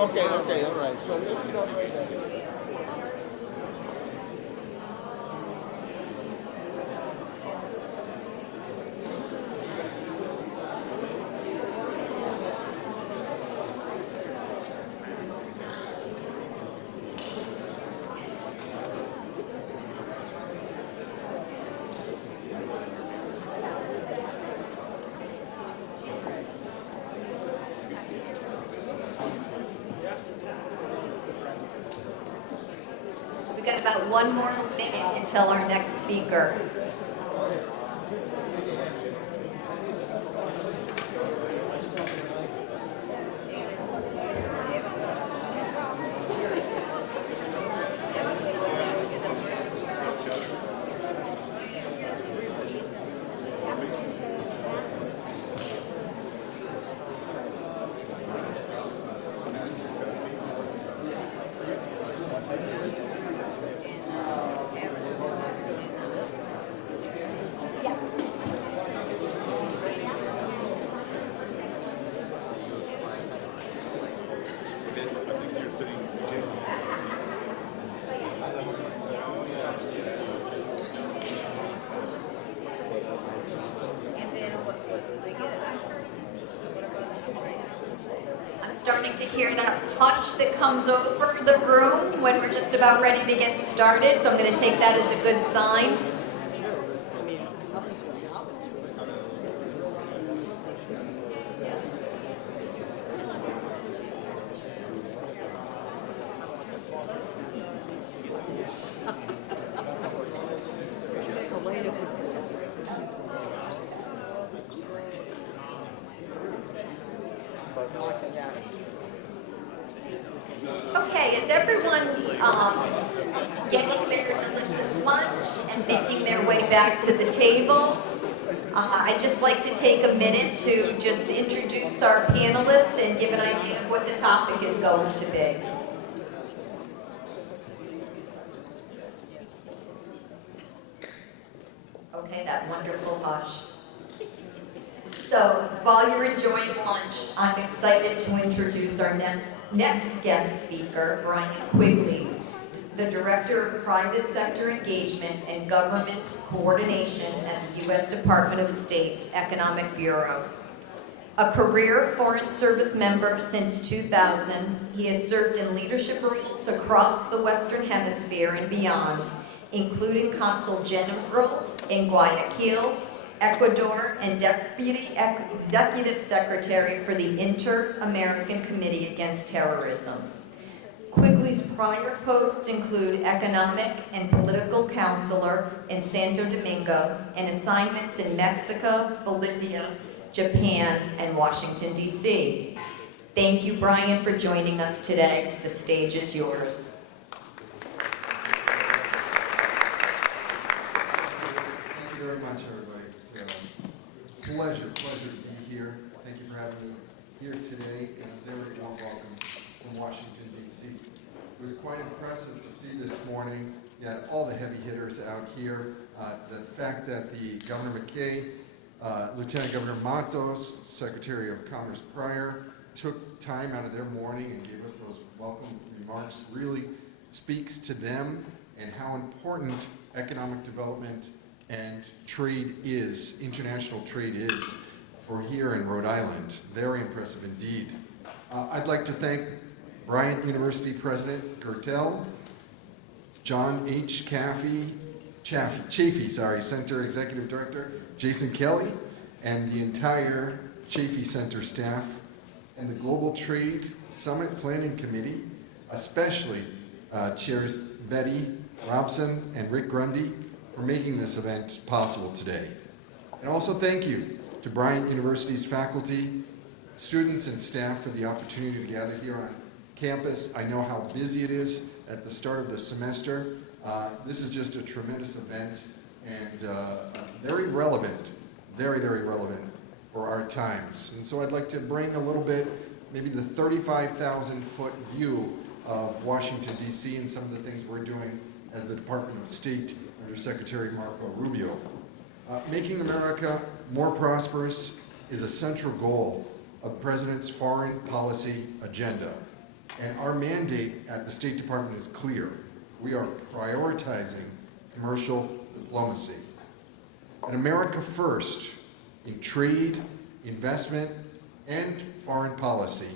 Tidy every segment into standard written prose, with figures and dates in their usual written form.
Okay, all right. So if you don't wait that. Got about one more minute until our next speaker. Starting to hear that hush that comes over the room when we're just about ready to get started, so I'm going to take that as a good sign. Okay, as everyone's getting their delicious lunch and making their way back to the tables, I'd just like to take a minute to just introduce our panelists and give an idea of what the topic is going to be. Okay, that wonderful hush. So, while you're enjoying lunch, I'm excited to introduce our next guest speaker, Bryant Quigley, the Director of Private Sector Engagement and Government Coordination at the U.S. Department of State's Economic Bureau. A career Foreign Service member since 2000, he has served in leadership roles across the Western Hemisphere and beyond, including Consul General in Guayaquil, Ecuador, and Deputy Executive Secretary for the Inter-American Committee Against Terrorism. Quigley's prior posts include Economic and Political Counselor in Santo Domingo and assignments in Mexico, Bolivia, Japan, and Washington, D.C. Thank you, Brian, for joining us today. The stage is yours. Thank you very much, everybody. It's a pleasure to be here. Thank you for having me here today, and a very warm welcome from Washington, D.C. It was quite impressive to see this morning. You had all the heavy hitters out here. The fact that the Governor McKay, Lieutenant Governor Matos, Secretary of Commerce Pryor, took time out of their morning and gave us those welcome remarks really speaks to them and how important economic development and trade is, international trade is, for here in Rhode Island. Very impressive indeed. I'd like to thank Bryant University President Gertel, John H. Chafee Center Executive Director Jason Kelly, and the entire Chafee Center staff, and the Global Trade Summit Planning Committee, especially Chairs Betty Robson and Rick Grundy, for making this event possible today. And also thank you to Bryant University's faculty, students, and staff for the opportunity to gather here on campus. I know how busy it is at the start of the semester. This is just a tremendous event, and very relevant, very, very relevant for our times. And so I'd like to bring a little bit, maybe the 35,000-foot view of Washington, D.C. and some of the things we're doing as the Department of State under Secretary Marco Rubio. Making America more prosperous is a central goal of the President's foreign policy agenda. And our mandate at the State Department is clear. We are prioritizing commercial diplomacy. An America first in trade, investment, and foreign policy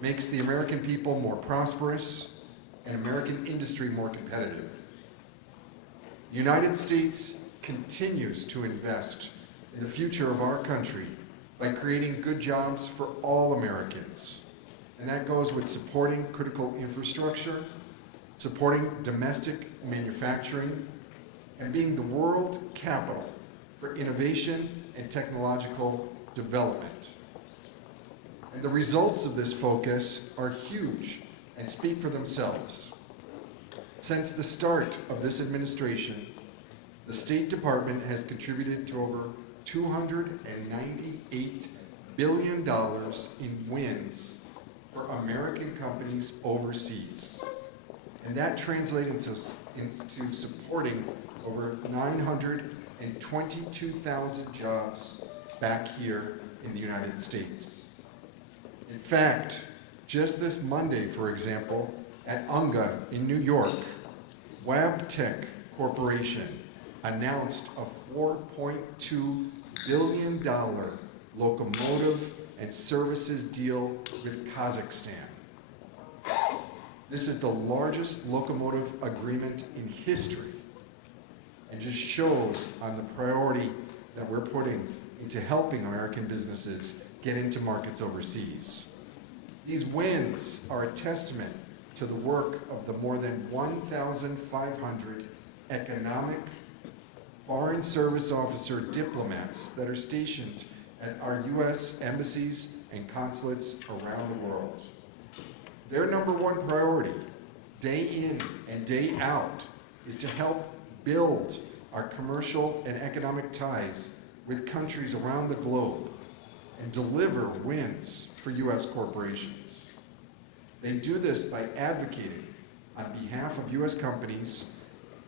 makes the American people more prosperous and American industry more competitive. The United States continues to invest in the future of our country by creating good jobs for all Americans. And that goes with supporting critical infrastructure, supporting domestic manufacturing, and being the world capital for innovation and technological development. And the results of this focus are huge and speak for themselves. Since the start of this administration, the State Department has contributed to over $298 billion in wins for American companies overseas. And that translates into supporting over 922,000 jobs back here in the United States. In fact, just this Monday, for example, at UNGA in New York, Wabtec Corporation announced a $4.2 billion locomotive and services deal with Kazakhstan. This is the largest locomotive agreement in history and just shows on the priority that we're putting into helping American businesses get into markets overseas. These wins are a testament to the work of the more than 1,500 economic, foreign service officer diplomats that are stationed at our U.S. embassies and consulates around the world. Their number one priority, day in and day out, is to help build our commercial and economic ties with countries around the globe and deliver wins for U.S. corporations. They do this by advocating on behalf of U.S. companies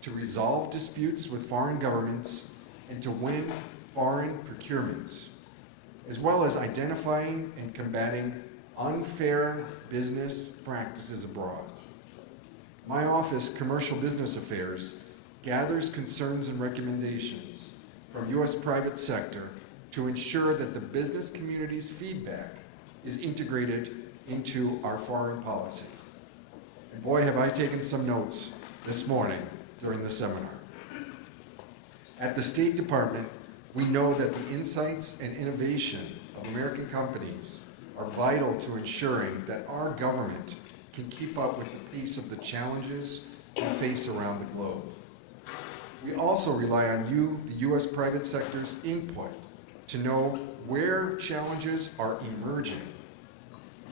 to resolve disputes with foreign governments and to win foreign procurements, as well as identifying and combating unfair business practices abroad. My office, Commercial Business Affairs, gathers concerns and recommendations from U.S. private sector to ensure that the business community's feedback is integrated into our foreign policy. And boy, have I taken some notes this morning during the seminar. At the State Department, we know that the insights and innovation of American companies are vital to ensuring that our government can keep up with the pace of the challenges we face around the globe. We also rely on you, the U.S. private sector's input, to know where challenges are emerging.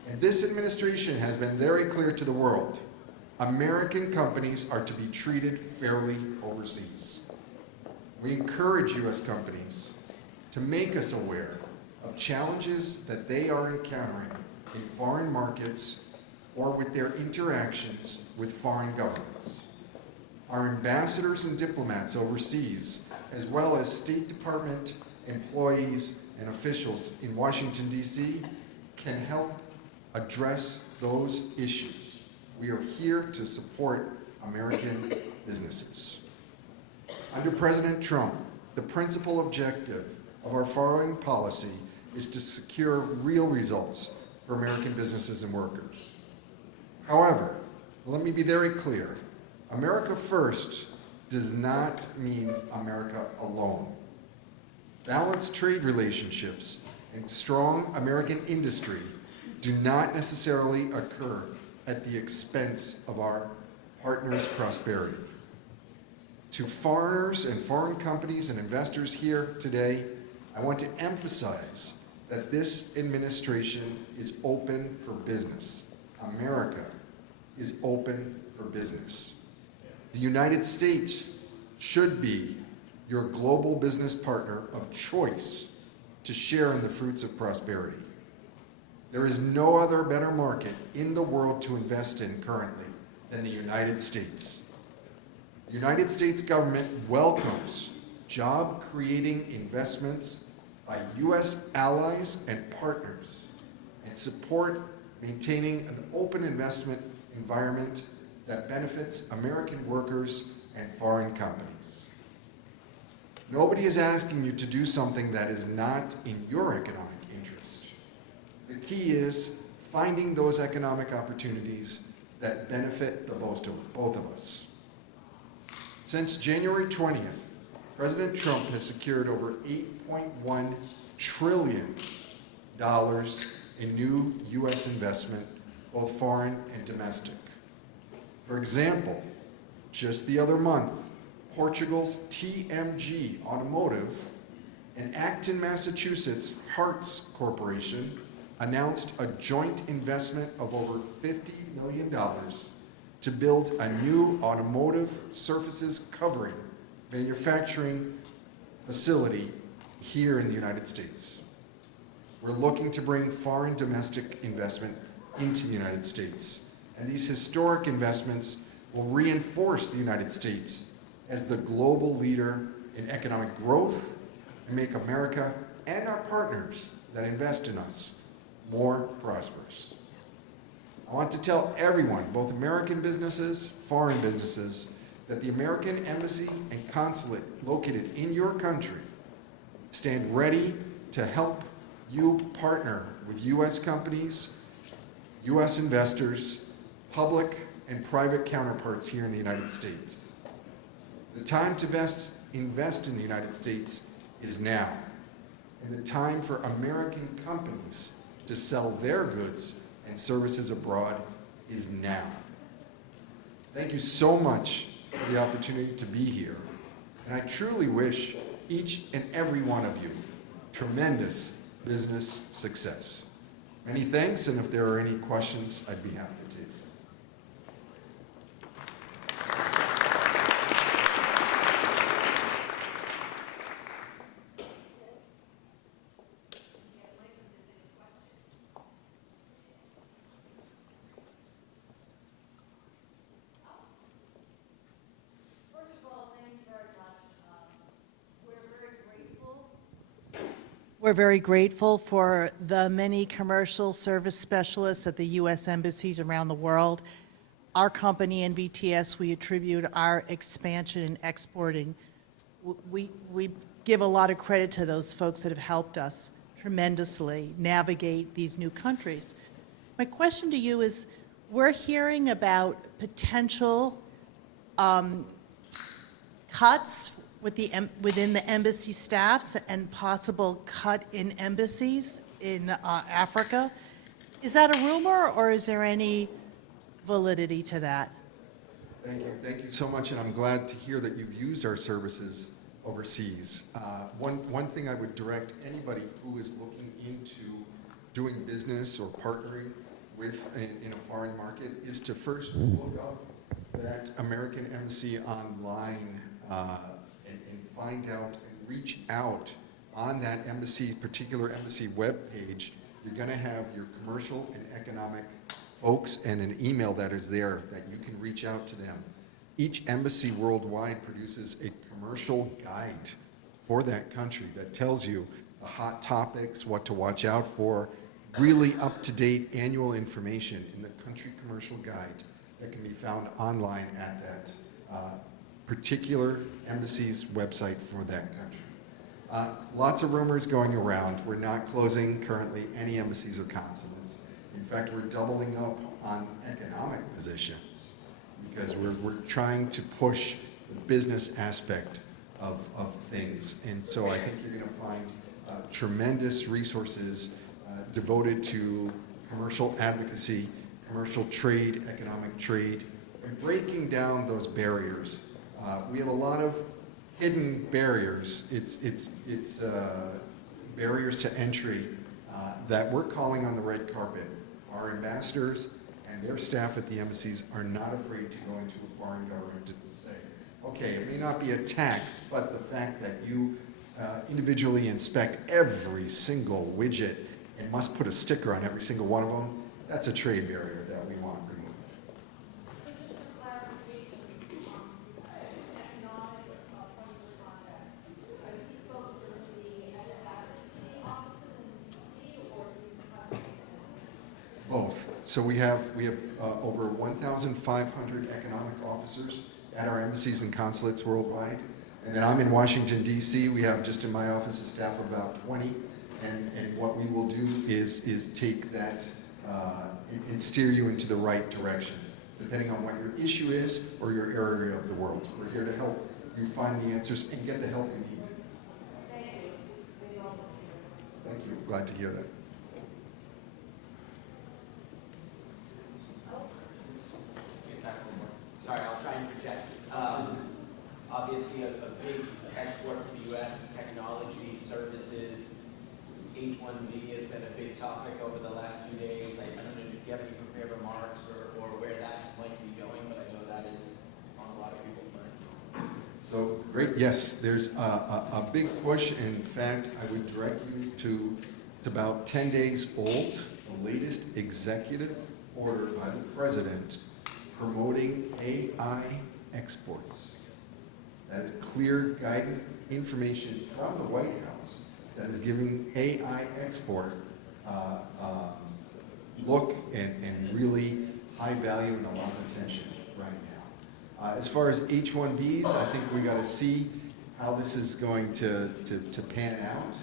And this administration has been very clear to the world. American companies are to be treated fairly overseas. We encourage U.S. companies to make us aware of challenges that they are encountering in foreign markets or with their interactions with foreign governments. Our ambassadors and diplomats overseas, as well as State Department employees and officials in Washington, D.C., can help address those issues. We are here to support American businesses. Under President Trump, the principal objective of our foreign policy is to secure real results for American businesses and workers. However, let me be very clear. America first does not mean America alone. Balanced trade relationships and strong American industry do not necessarily occur at the expense of our partners' prosperity. To foreigners and foreign companies and investors here today, I want to emphasize that this administration is open for business. America is open for business. The United States should be your global business partner of choice to share in the fruits of prosperity. There is no other better market in the world to invest in currently than the United States. The United States government welcomes job-creating investments by U.S. allies and partners and support maintaining an open investment environment that benefits American workers and foreign companies. Nobody is asking you to do something that is not in your economic interest. The key is finding those economic opportunities that benefit the most of both of us. Since January 20th, President Trump has secured over $8.1 trillion in new U.S. investment, both foreign and domestic. For example, just the other month, Portugal's TMG Automotive and Acton, Massachusetts Hertz Corporation announced a joint investment of over $50 million to build a new automotive surfaces covering manufacturing facility here in the United States. We're looking to bring foreign domestic investment into the United States, and these historic investments will reinforce the United States as the global leader in economic growth and make America and our partners that invest in us more prosperous. I want to tell everyone, both American businesses, foreign businesses, that the American Embassy and Consulate located in your country stand ready to help you partner with U.S. companies, U.S. investors, public and private counterparts here in the United States. The time to invest in the United States is now, and the time for American companies to sell their goods and services abroad is now. Thank you so much for the opportunity to be here, and I truly wish each and every one of you tremendous business success. Many thanks, and if there are any questions, I'd be happy to take. We're very grateful for the many commercial service specialists at the U.S. embassies around the world. Our company, NVTS, we attribute our expansion in exporting. We give a lot of credit to those folks that have helped us tremendously navigate these new countries. My question to you is, we're hearing about potential cuts within the embassy staffs and possible cut in embassies in Africa. Is that a rumor, or is there any validity to that? Thank you so much, and I'm glad to hear that you've used our services overseas. One thing I would direct anybody who is looking into doing business or partnering with in a foreign market is to first look up that American Embassy online and find out and reach out on that particular embassy web page. You're going to have your commercial and economic folks and an email that is there that you can reach out to them. Each embassy worldwide produces a commercial guide for that country that tells you the hot topics, what to watch out for, really up-to-date annual information in the country commercial guide that can be found online at that particular embassy's website for that country. Lots of rumors going around. We're not closing currently any embassies or consulates. In fact, we're doubling up on economic positions because we're trying to push the business aspect of things. And so I think you're going to find tremendous resources devoted to commercial advocacy, commercial trade, economic trade, and breaking down those barriers. We have a lot of hidden barriers. It's barriers to entry that we're calling on the red carpet. Our ambassadors and their staff at the embassies are not afraid to go into a foreign government to say, Okay, it may not be a tax, but the fact that you individually inspect every single widget and must put a sticker on every single one of them, that's a trade barrier that we want removed. Both. So we have over 1,500 economic officers at our embassies and consulates worldwide. And then I'm in Washington, D.C. We have just in my office a staff of about 20. And what we will do is take that and steer you into the right direction, depending on what your issue is or your area of the world. We're here to help you find the answers and get the help you need. Thank you. Glad to hear that. Sorry, I'll try and project. Obviously, a big export to the U.S. is technology, services. H-1B has been a big topic over the last few days. I don't know if you have any prepared remarks or where that might be going, but I know that is on a lot of people's minds. So, great, yes, there's a big push. In fact, I would direct you to, it's about 10 days old, the latest executive order by the president promoting AI exports. That is clear guidance information from the White House that is giving AI export look and really high value and a lot of attention right now. As far as H-1Bs, I think we got to see how this is going to pan out.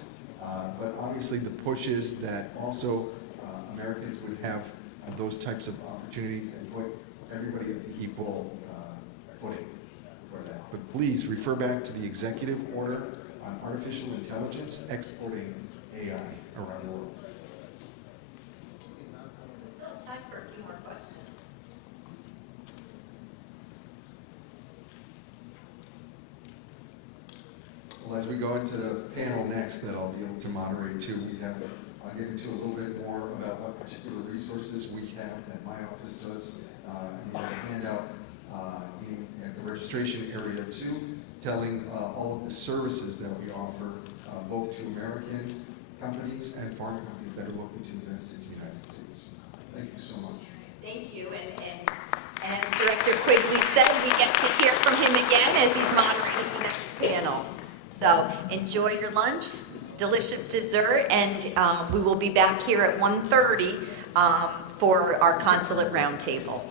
But obviously the push is that also Americans would have those types of opportunities and put everybody at the equal footing for that. But please refer back to the executive order on artificial intelligence exporting AI around the world. Still have time for a few more questions. Well, as we go into the panel next that I'll be able to moderate too, I'll get into a little bit more about what particular resources we have that my office does. And we have a handout at the registration area too, telling all of the services that we offer both to American companies and foreign companies that are looking to invest in the United States. Thank you so much. Thank you, and as Director Quigley said, we get to hear from him again as he's moderating the next panel. So enjoy your lunch, delicious dessert, and we will be back here at 1:30 for our consulate roundtable.